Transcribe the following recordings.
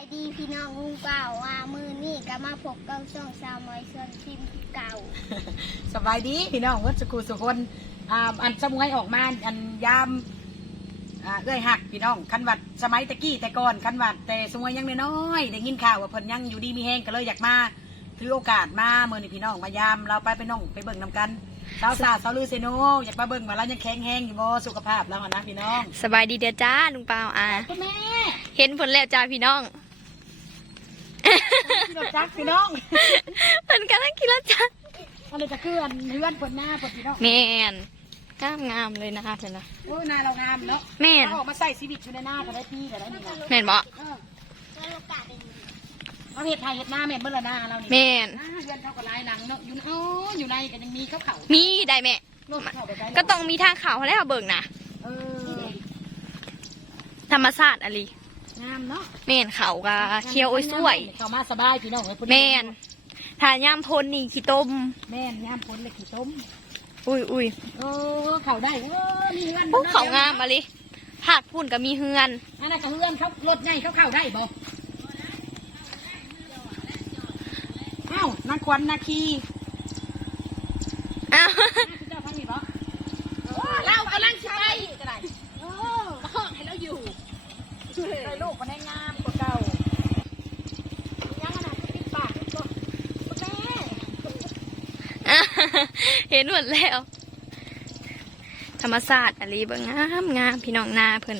ายดีพี่น้องลุงเปล่าว่ามือนี่ก็มาพบกับช่องสาวน้อยส่วนทีมเก่าสบายดีพี่น้องวัดสกูสุคนอ่าอันสมุยออกมาอันยามอ่าเอ้อยหักพี่น้องคันวัดสมัยตะกี้แต่ก่อนคันวัดแต่สมุยยังน้อยๆได้ยินข่าวว่าเพิ่นยังอยู่ดีมีแห้งก็เลยอยากมาถือโอกาสมาเมื่อนี่พี่น้องมายามเราไปไปน้องไปเบิ่งนำกันสาวสาวสาวลือเซโนอยากมาเบิ่งว่าเรายังแข็งแห้งอยู่บ่สุขภาพเราอะนะพี่น้องสบายดีเด้อจ้าลุงเปาอ่าคุณแม่เห็นผลแล้วจ้าพี่น้อง พี่น้องจักพี่น้องเพิ่นกำลังกินแล้วจ้าอะไรจะเคลื่อนเลื่อนเพิ่นหน้าเพิ่นพี่น้องแมนงามงามๆเลยนะคะเพิ่นนะโอ้ยนายเรางามเนาะแม่นเอาออกมาใส่ชีวิตอยู่ในหน้าก็ได้พี่ก็ได้นี่นะแม่นบ่เออแล้วโอกาสเป็นเอาเห็ดไทยเห็ดหน้าแม่นเบิ่ละหน้าเรานี่แม่นหน้าเรือนเขาก็ลายหลังเนาะอยู่ในอ๋ออยู่ในก็ยังมีเขาเขามีได้แม่รถเข้าไปได้ก็ต้องมีทางเขาแล้วเบิ่งนะเออธรรมชาติอะไร งามเนาะแม่นเขาก็เคี้ยวโอ้ยสวยเข้ามาสบายพี่น้องเลยแม่นถ้ายามพลนี่ขี้ต้ม แม่นยามพ้นเลยขี้ต้ม อุ้ยอุ้ยเออเขาได้เออมีเงินพวกเขางามอะไรผาดพุ่นก็มีเฮือนอันนั้นก็เฮือนเขารถใหญ่เขาเข้าได้บ่เอ้านักควันนาคีอ้าว เจ้าพังนี่บ่เรากำลังใช้ก็ได้เออให้เราอยู่ได้ลูกมันได้งามกว่าเก่ายังขนาดติดปากติดตัวแม่ เห็นหมดแล้ว ธรรมศาสตร์อะไรบ้างงามงามพี่น้องนาเพิ่น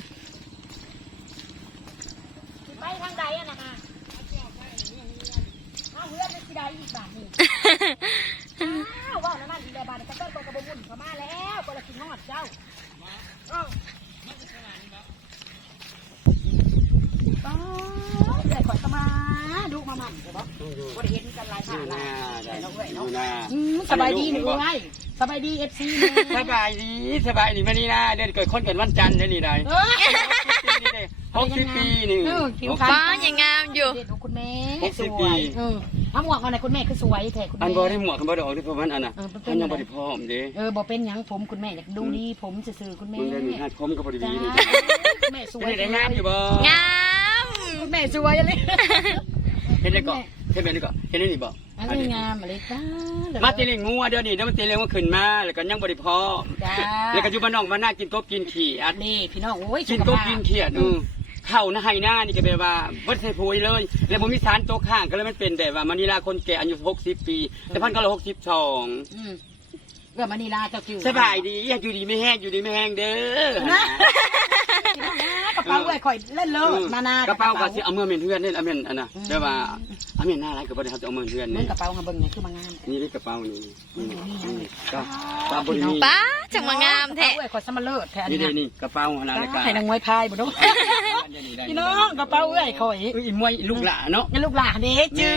ไปทางใดอะนะคะเอาเฮือนไม่สิได้อีกบาทนี่อ้าวว่าน้ำมันอีกแล้วบาทนี่กระเติ้ลตัวกระบุญเข้ามาแล้วก็ละกินฮอดเจ้าเอ้าป้าเดี๋ยวขอสมาดูมามันใช่ปะบ่ได้เห็นกันหลายผ่านหลายแต่เนาะเว้ยเนาะ อืม สบายดีหนูไงสบายดีเอฟซีสบายดีสบายดีมานี่นะเดือนเกิดคนเกิดวันจันทร์เดือนนี้ได้เออหกสิบปีนี่เออผิวฟ้ายังงามอยู่เด็ดของคุณแม่หกสสิบวปียเออเอาหมวกเอาไหนอยคุณแม่คือสวยแท้คุณแม่อันบ่ได้หมวกคันบ่ได้ออกที่เพราะมันอันน่ะเออมันเป็นมันยังอะไรบ่ได้พร้อมเด้เออบอกเป็นหยังผมคุณแม่อยากดูดีผมซื่อๆคุณแม่มึงได้มีหัดคมกับบ่ได้จ้าดีนี่คุณแม่สวยเห็นได้งามอยู่บ่งามคุณแม่สวยเลยเห็นได้ก่อนเห็นได้ก่อนเห็นได้นี่บ่ อันนี้งามอะไรจ้ามาตีเลี้ยงงัวเดี๋ยวนี้เดี๋ยวมันตีเลี้ยงว่าขึ้นมาแล้วก็ยังบ่ได้พร้อมจ้าแล้วก็อยู่บ้านนอกบ้านนากินกบกินขี่อัดนี่พี่น้องโอ้ยกินกบกินเขียดเออเข้านะให้หน้านี่ก็แบบว่าบ่ได้ใส่ปุ๋ยเลย แล้วบ่มีสารตกข้างก็เลยมันเป็นแบบว่ามันนี่ลาคนแก่อายุ60ปี แต่พันก็ละ62อืมเพื่อมานีลาเจ้าจิ๋วสบายดีอยากอยู่ดีไม่แห้งอยู่ดีไม่แห้งเด้อนะก ระเป๋าเอ้ยข่อยเล่นเลิศมานา กระเป๋าก็สิเอาเมื่อเมนเพื่อนนี่เอาเมนอันน่ะเดี๋ยวว่าเอาเมนหน้าไรก็บ่ได้เขาจะเอาเมื่อเพื่อนมึนี่งกระเป๋ามาเบิ่งไงคือมางามนี่ได้กระเป๋านี่มึงอยู่นี่ยังก็ปลาบริมีป้าจังมางามแท้เอ้ยข่อยสมาเลิศแท้นี่นี่ได้นะนี่กระเป๋าขนาดรายการให้นางมวยพายบ่เนาะพี่น้องกระเป๋าเอ้ยข่อยเอ้ยมวยลูกหลานเนาะนี่ลูกหลานเด้จื้อ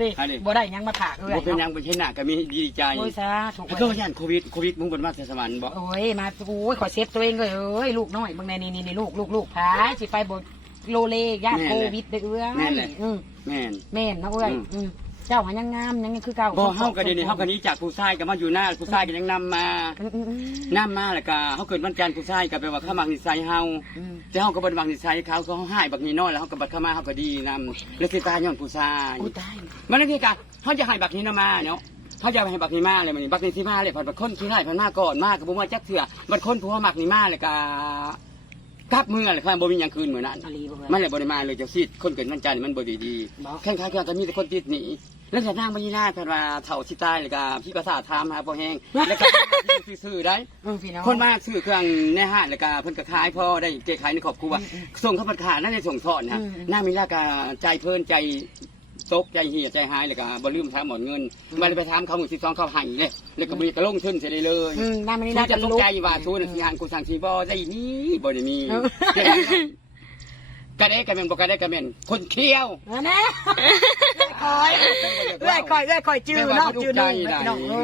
เด้อันนี้บ่ได้หยังมาถากเอ้ยบ่เป็นหยังเป็นเช่นหน้าก็มีดีใจโอ้ยซาถูกแล้วก็ย่านโควิดโควิดมึงบ่มาสวรรค์บ่โอ้ยมาโอ้ยข่อยเซฟตัวเองเลยเอ้ยลูกน้อยเบิ่งในนี่นี่ลูกลูกลูกพายสิไปบ่โลเลญาติโควิดเด้อเอ้ยอืมแม่นแม่นนะเอ้ยอืม เจ้าหายังงามยังคือเก่าบ่เฮาก็เดี๋ยวนี้เฮาก็หนี้จากผู้ชายก็มาอยู่หน้าผู้ชายก็ยังนำมาอืมอืมอืมนำมาแล้วก็เฮาเกิดวันจันทร์ผู้ชายก็แปลว่าเขามักนิสัยเฮาอืม แต่เขาก็บริวังนิสัยเขาเขาให้บักนี้น้อยแล้วเขาก็บัดเข้ามาเขาก็ดีนำแล้วคือตายย้อนผู้ชายอุ้ยตายมันนั่นคือการเขาจะให้บักนี้นมาเนาะเขาจะให้บักนี้มาเลยมันบักนี้ที่มาเลยผัดบักคนที่ให้ผัดมาก่อนมากกับบุ้มาจักเถื่อบัดคนผัวมักนี้มาเลยก็ กลับเมืองเลยครับบ่มีอย่างคืนเหมือนนั้นอาลีบ่เอ้ย มันเลยบริมาเลยจะซีดคนเกิดมันจันทร์มันบ่ดีดีบ่ แข่งขันกันก็มีแต่คนติดหนีแล้วแต่นางบรรยาผัดว่าเถ่าที่ตายเลยก็พี่ก็สาถามหาพอแห้งแล้วก็ซื้อๆได้ เออพี่น้อง คนมาซื้อเครื่องในห้างแล้วก็เพิ่นก็ขายพอได้เกขายในครอบครัวส่งเข้าพันขานั่นในส่งทอดนะหน้ามีลากาใจเพิ่นใจ ตกใจเหี่ยใจหายแล้วก็บ่ลืมถามหมดเงินมาเลยไปถามเขาหมู่สิบสองเขาให้เลยแล้วก็บ่ได้ก็ลงทุนเสียเลยอืมน้ามันนี่น่าน่าจะจะตกลุก ใจว่าชูนสิหานกูสั่งสิบ่ได้นี่บ่ได้มีเออ กระเดะกระเมนบ่กระเดะกระเมนคนเคี้ยวอันนะคอยเอ้ยคอยเอ้ยคอยจื้อเนาะจื้อหนึ่งพี่น้องโอ้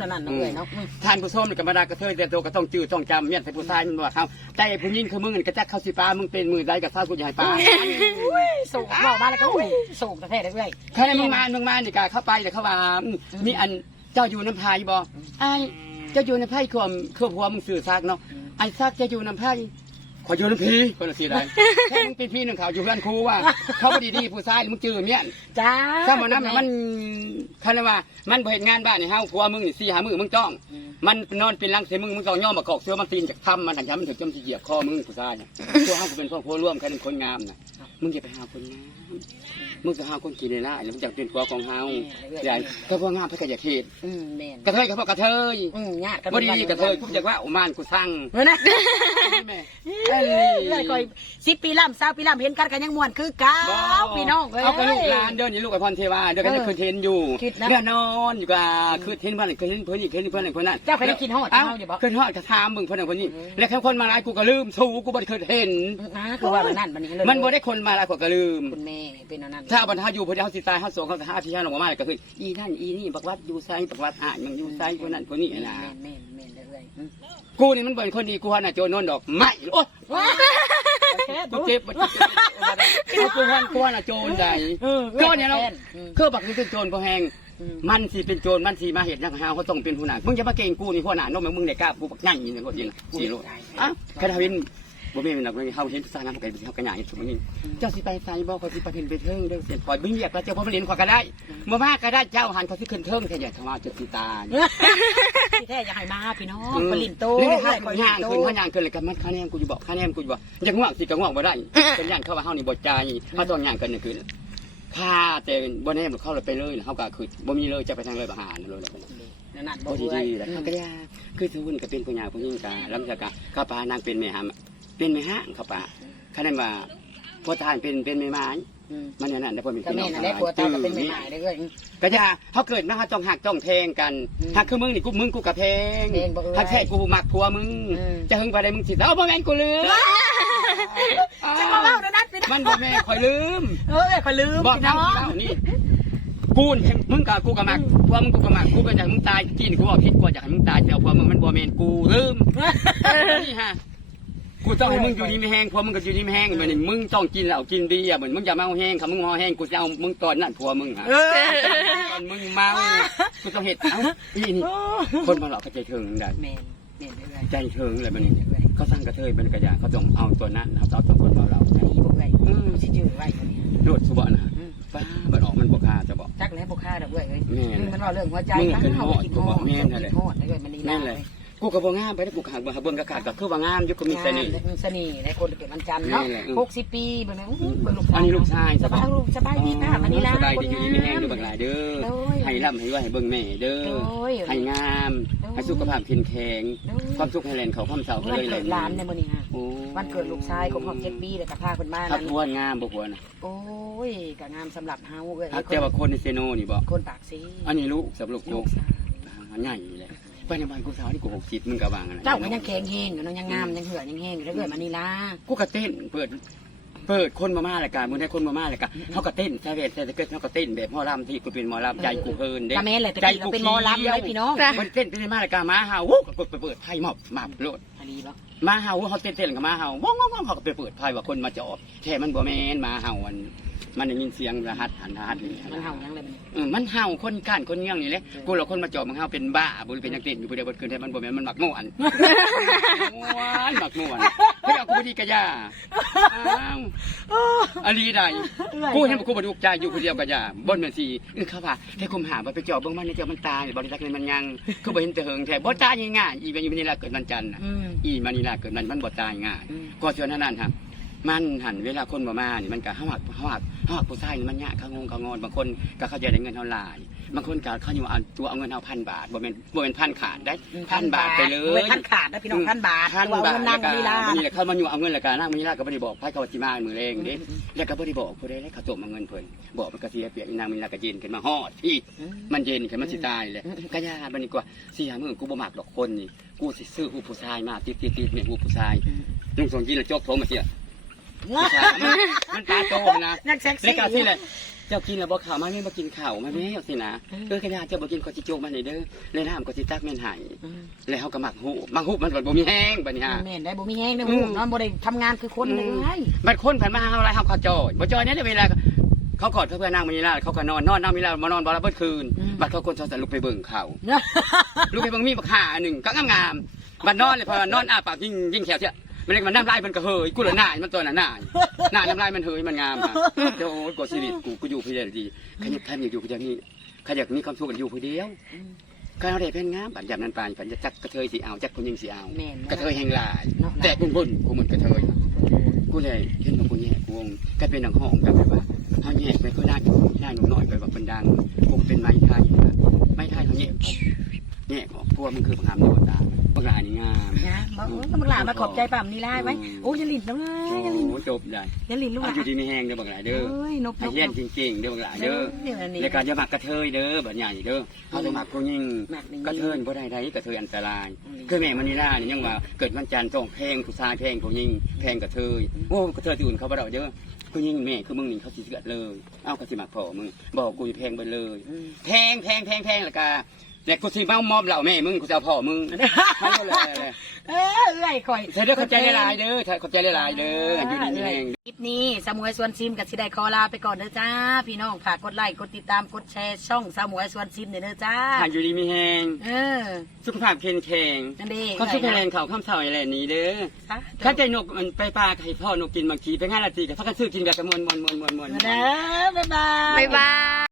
นั่นนั่นเอ้ยเนาะอืมท่านผู้ชมนี่ก็มาดากระเทยแต่ตัวก็ต้องจื้อต้องจำเมียนใส่ผู้ชายมันว่าเขาแต่ไอ้ผู้หญิงคือมึงนี่ก็จักเข้าสิปลามึงเป็นมือใดกับข้าวกูจะให้ปลาส่งบอกมาแล้วก็อุ้ยส่งแต่แท้ได้เอ้ยเขาได้มึงมามึงมานี่ก็เข้าไปแต่เขาว่าอืมมีอันเจ้าอยู่น้ำพายบ่ไอ้เจ้าอยู่ในไพ่ควมควบหัวมึงสื่อซากเนาะไอ้ซากเจะอยู่น้ำพาย คขออยู่น้ำพีคนละสีใดแค่มึงเป็นพี่หนึ่งเขาอยู่เพื่อนครูว่า เขาบ่ดีๆผู้ชายมึงจือเมียนจ้าถ้ามันนั้นมันคันว่า มันบ่เฮ็ดงานบ้านนี่เฮาผัวมึงนี่สี่หามือมึงจ้อง มันนอนเป็นรังใส่มึงมึงต้องย่อมมากอกเสื้อมันตีนจากถ้ำมันถังช้มันถึงจมสิเหยียบคอมึงผู้ชายน่ะตัวเฮากูเป็นพ่อผัวร่วมแค่เป็นคนงามน่ะมึงอย่าไปหาคนงาม มึงจะหาคนกินในละแล้วมึงอยากเป็นผัวของเฮาใหญ่ก็พวกงามเพิ่นก็อยากเฮ็ดอืมแม่นกระเทยก็พวกกระเทยอืมญาติกันบ่ดีกระเทยกูอยากว่าโอมานกูสั่งเออนะแม่เอ้ยเลยคอยสิบปีล่ำสาวปีล่ำเห็นกันกันยังม่วนคือเก้าพี่น้องเอ้ยเอากระลูกหลานเดินนี่ลูกไอพรเทวาเดินกันคือเทนอยู่คิดนะเพื่อนนอนอยู่กับคือเทนเพื่อนคือเทนเพื่อนอีกเทนเพื่อนอีกคนนั้นเจ้าเคยได้กินฮอดเอ้าเฮาอยู่บ่ขึ้นฮอดกระทามมึงเพื่อนคนนี้แล้วแค่คนมาลายกูก็ลืมสู้กูบ่ได้เคยเห็นนะคือว่ามันนั่นมันนี่เลยมันบ่ได้คนมาลายกูก็ลืมคุณแม่เป็นอันนั้นถ้าบรรทัดอยู่เพื่อเฮาสิตายเฮาโศกเฮาสิหาพี่ชายลงมาก็คืออีนั่นอีนี่บักวัดอยู่ไซบักวัดอ่านมึงอยู่ไซคนนั้นคนนี้นะแม่นแม่นแม่นเรื่อยๆอืมกูนี่มันเป็นคนดีกูฮะน่ะโจรนนดอกไม่โอ้กูเจ็บบ่เจ็บกูกูฮะกูฮะน่ะโจรใดเออโจรเนี่ยเราอืมคือบักนี่เป็นโจรพอแหงอืมมันสิเป็นโจรมันสิมาเห็ดนักหาเขาต้องเป็นผู้หนามึงจะมาเก่งกูนี่พ่อหนาน้องมึงได้กล้ากูบักนั่งอยู่ในคนนี้นะสี่โลอะแค่ทวิน บ่มีเป็นนักเลยเฮาเห็นสร้างน้ำกันเฮากระหน่ายสมนี้เจ้าสิไปไสบ่เขาสิไปเพิ่นไปเทิงเด้อเสียคอยบ่เรียกแล้วเจ้าบ่มาเรียนขอยก็ได้บ่มาก็ได้เจ้าหันเขาสิขึ้นเทิงแค่อย่าทว่าจะสิตายที่แท้อยากให้มาพี่น้องปลินโตนี่นะคเลรับยปลิย่างนโตขึ้นเขาย่างขึ้นเลยกันมันคะแนนกูอยู่บอกคะแนนกูอยู่บอกยังง่วงสิก็ง่วงบ่ได้เป็นย่างเข้าว่าเฮานี่บ่ใจเฮาต้องย่างกันนี่คือค่าแต่บ่แน่เข้าเลยไปเลยเฮาก็คือบ่มีเลยจะไปทางเลยบ่หาเลยแหละนั่นนั่นบ่บ่ดีดีดีแหละเขาก็ยาคือทุนก็เป็นผู้หญิงผู้หญิงกาลำจากาข้าปานางเป็นแม่หาม เป็นแม่ห้างข้าปาคะแนนว่าพ่อทานเป็นเป็นแม่ไม้อืมมันอย่างนั้นแต่พอมีก็แม่นั่นแหละผัวเตาก็เป็นไม่หมายเลยเอ้ย ก็ยาเขาเกิดมาเขาจ้องหักจ้องแทงกันอืมหักคือมึงนี่กูมึงกูกับแพงแม่นบ่เอ่ยหักแท้กูมักผัวมึง อืม จะหึงไปได้มึงสิเอาบ่แม่นกูลืมจะมาเล่านะนัดพี่น้องมันบ่แม่นข่อยลืม เออขอยลืมบอกพี่น้น้ององนี่กูนี่มึงกับกูกับมักผัวมึงกูกับมักกูก็อยากให้มึงตายกินกูบอกคิดกว่าอยากให้มึงตายแต่เอาผัวมึงมันบ่แม่นกูลืมนี่ฮะ กูต้องให้มึงอยู่นี่ไม่แห้งผัวมึงก็อยู่นี่ไม่แห้งเหมือนมึงต้องกินเหล้ากินเบียร์เหมือนมึงอย่าเมาแห้งคำมึงเมาแห้งกูจะเอามึงตอนนั้นผัวมึงฮะเออตอนมึงเมากูต้องเห็ดเอ้าอีนี่คนมาหลอกก็ใจเถิงได้แม่นแม่นเรื่อยใจเถิงอะไรมันนี่เขาสร้างกระเทยเป็นกระยาเขาต้องเอาตัวนั้นเขาเอาตัวคนมาเราๆอันนี้บ่เอ้ยมันสิจื้อไว้คนนี้โดดสุบะนะอืมป้าบัดออกมันบกคาจะบอกจักแล้วบ่ฆ่าดอกเอ้ยเอ้ยแม่นอืมมันว่าเรื่องหัวใจมึงนะขึ้นเฮาฮอดกินกูฮบออกดแม่นนั่กินแหละนฮอดเอ้ยมันนี่นั่นแหละ กูกับบ่งามไปแล้วกูขางบ่เบิ่งกระขาดก็คือว่างามอยู่ก็มีเสน่ห์เสน่ห์ในคนเกิดวันจันทร์เนาะนี่แหละอืมหกสิบปีเบิ่งนะอู้เบิ่งลูกชายอันนี้ลูกชายสบายลูกสบายดีป้ามันนี่นะสบายดีอยู่นี่ไม่แห้งด้วยบางหลายเด้อโอ้ยให้ร่ำให้รวยให้เบิ่งแม่เด้อโอ้ยให้งามโอ้ยให้สุขภาพเข้มแข็งโอ้ยความสุขให้แลนเขาความเศร้าก็วันเลยแลเกินดหลานในมื้อนี้ฮะโอ้วันเกิดลูกชายครบรอบเจ็ดปีแล้วก็พาเพิ่นมาถ้านั่นทวนงามบ่ควรนะโอ้ยก็งามสำหรับเฮาเอ้ยถ้าแต่ว่าคนในเซโนนี่บ่คนปากซีอันนี้ลูกสำหรับลูกลูกสาวอ่าใหญ่เลย ไปในบ้านกูสาวนี่กู60มึงก็วางอะนะเจ้าก็ยังแข็งแรงอยู่เนาะยังงามยังเหือยังแห้งอยู่แล้วเอ้ยมันนี่ล่ะกูก็เต้นเปิดเปิดคนมาม่ารายการมึงได้คนมาม่ารายการเขาก็เต้นใช่เวทใช่เกิดเขาก็เต้นแบบหมอลำที่กูเป็นหมอลำใจกูเพลินเด้ก็แม่นเลยแต่กี้เราเป็นหมอลำเลยพี่น้องจ้ะมันเต้นเป็นมารายการมาเฮาวู้ก็กดไปเปิดไพ่หมอบหมับโลดอันนี้บ่มาเฮาเขาเต้นเต้นกับมาเฮาว้องว้องว้องเขาก็ไปเปิดไพ่ว่าคนมาจอบแค่มันบ่แม่นมาเฮามัน มันได้ยินเสียงรหัสหันรหัสนี่มันเห่ายังเลยมันเออมันเฮาคนก้านคนเงี้ยงนี่แหละกูเราคนมาจอบมันเฮาเป็นบ้าบ่ได้เป็นจังเต้นอยู่ผู้เดียวบ่คืนแต่มันบ่แม่นมันหมักม่วนม่วนหมักม่วนเฮ้ยเอากูบ่ดีกะย่าอ้าวอันนี้ได้กูเห็นบ่กูบ่ดูใจอยู่ผู้เดียวกะย่าบ่แม่นสิเออเขาว่าให้คุมหาบ่ไปจอบเบิ่งมันในเจ้ามันตายบ่ได้รักเลยมันยังคือบ่เห็นแต่เหิงแท้บ่ตายง่ายๆอีเวนอีเวนนี่ล่ะเกิดวันจันทร์น่ะอืมอีมานีลาเกิดมันมันบ่ตายง่ายอืมก็ส่วนนั้นนั่นครับ มันหันเวลาคนบ่มานี่มันก็ห้าหักห้าหักห้าหักผู้ชายนี่มันยากเขางงเขางอนบางคนก็เขาจะได้เงินเท่าไหร่บางคนก็เขาอยู่เอาตัวเอาเงินเอาพันบาทบ่แม่นบ่แม่นพันขาดได้พันบาทไปเลเว้ยพันขาดนะพี่น้องพันบาทพันบาทเงินนั่งนี่ล่ะวันนี้แหละเขามาอยู่เอาเงินแล้วก็นั่งมีลาก็บ่ได้บอกไผเขาว่าสิมามือเองเด้อืมแล้วก็บ่ได้บอกผู้ใดแล้วเขาตบมาเงินเพิ่นบอกมันก็เสียเปรียบอีนางมีลาก็เย็นขึ้นมาฮอดพี่อืมมันเย็นขึ้นมันสิตายเลยอืมก็ยาบัดนี้กว่าสิหามื้อกูบ่มักดอกคนนี่กูสิซื้อผู้ผู้ชายมาติดๆๆเนี่ยผู้ผู้ชายลุงสงกินแล้วจกโทรมาเสีย มันมันตาโตนะนั่นเซ็กแล้ซี่วก็สิแหละเจ้ากินแล้วบ่ข่าวมาไม่มากินข้าวมาแม่เอาสินะเออกระยาเจ้าบ่กินก็สิโจกมันนี่เด้อเลยน้ำก็สิตักแม่นให้แล้วเฮาก็มักหูมักหูมันบ่มีแห้งบัดนี้ฮะแม่นได้บ่มีแห้งได้หูนอนบ่ได้ทำงานคือคนเลยเอ้ยบัดคนผ่านมาเฮาอะไรเฮาเขาจอยบ่จอยเนี่ยเวลาเขากอดเพื่อนนั่งมีลาเขาก็นอนนอนนั่งมีลามานอนบ่ละเบิดคืนบัดเขาคนชอบแต่ลุกไปเบิ่งเขาลุกไปเบิ่งมีบักห่าหนึ่งก็งามๆบัดนอนเลยพอนอนอ้าปากยิ่งยิ่งแขวเสีย มันเรียกมันน้ำลายมันก็เฮยกูละหน้ามันตัวน่ะหน้าหน้าน้ำลายมันเฮยมันงามอะโอ้ยกดชีวิตกูกูอยู่เพียงดีใครอยากใครอยากอยู่เพียงนี้ใครอยากมีความสุขกันอยู่เพียงเดียวก็เอาได้เพ่นงามบัดยามนั้นไปฝันจะจักกระเทยสีเอาจักคนยิงสีเอาแม่นกระเทยแห่งหลายเนาะแต่บุญบุญกูเหมือนกระเทยกูเลยเห็นว่ากูแย่กูงก็เป็นหนังห้องกันไปว่าเขาแย่ไปก็น่าหน้าหนุ่มน้อยไปว่าเป็นดังคงเป็นไม้ไทยไม้ไทยเขาแย่ แย่ของพวกมันคือพงามในตาพวกหลายนี่งามนะบอกโอ้มึงหลานมาขอบใจป่ามนี่ได้ไหมโอ้ยอย่าหลินน้องโอ้อย่าหลินโหจบได้อย่าหลินลูกหเอาลานอยู่ดีมีแห้งเด้อบักหลายเด้อเอ้ยนกนให้กเรียนจริงๆเด้อบักหลายเด้อเดี๋ยวอันนี้ แล้วก็จะมักกระเทยเด้อบัดใหญ่เด้อเขาจะมักผู้หญิงมักนี่กระเทยบ่ได้ใดกระเทยอันตรายอืมคือแม่มณีลานี่ยังว่าเกิดวันจันทร์ต้องแพงผู้ชายแพงผู้หญิงแพงกระเทยโอ้กระเทยที่อื่นเขาบ่ได้เด้อผู้หญิงแม่คือมึงนี่เขาสิเสือดเลย เอ้าเขาสิมักพ่อมึงบอกกูอยู่แพงไปเลย อืม แพงแพงแพงแพงแล้วก็ แต่กูสิเมามอบเหล่าแม่มึงกูจะเอาพ่อมึงให้เอาเลยเออเอ้ยข่อยเธอเด้อเข้าใจหลายๆเด้อเธอข้าใจหลายๆเด้ออยู่ดีมีแรงคลิปนี้สมวยสวนซิมกับสิได้ขอลาไปก่อนเด้อจ้า พี่น้องฝากกดไลค์กดติดตามกดแชร์ช่องสมวยสวนซิมเด้อเด้อจ้าทานอยู่ดีมีแหงเออสุขภาพแข็งแข็งนั่นเองเขาสุขแรงเขาข้ามเท่าอะไรนี้เด้อถ้าใจนกมันไปปลาไข่พ่อนกกินบางทีไปง่ายละทีกับพักกันซื้อกินแบบกระมวลมวลมวลมวลมวลเด้อบ๊ายบายบ๊ายบาย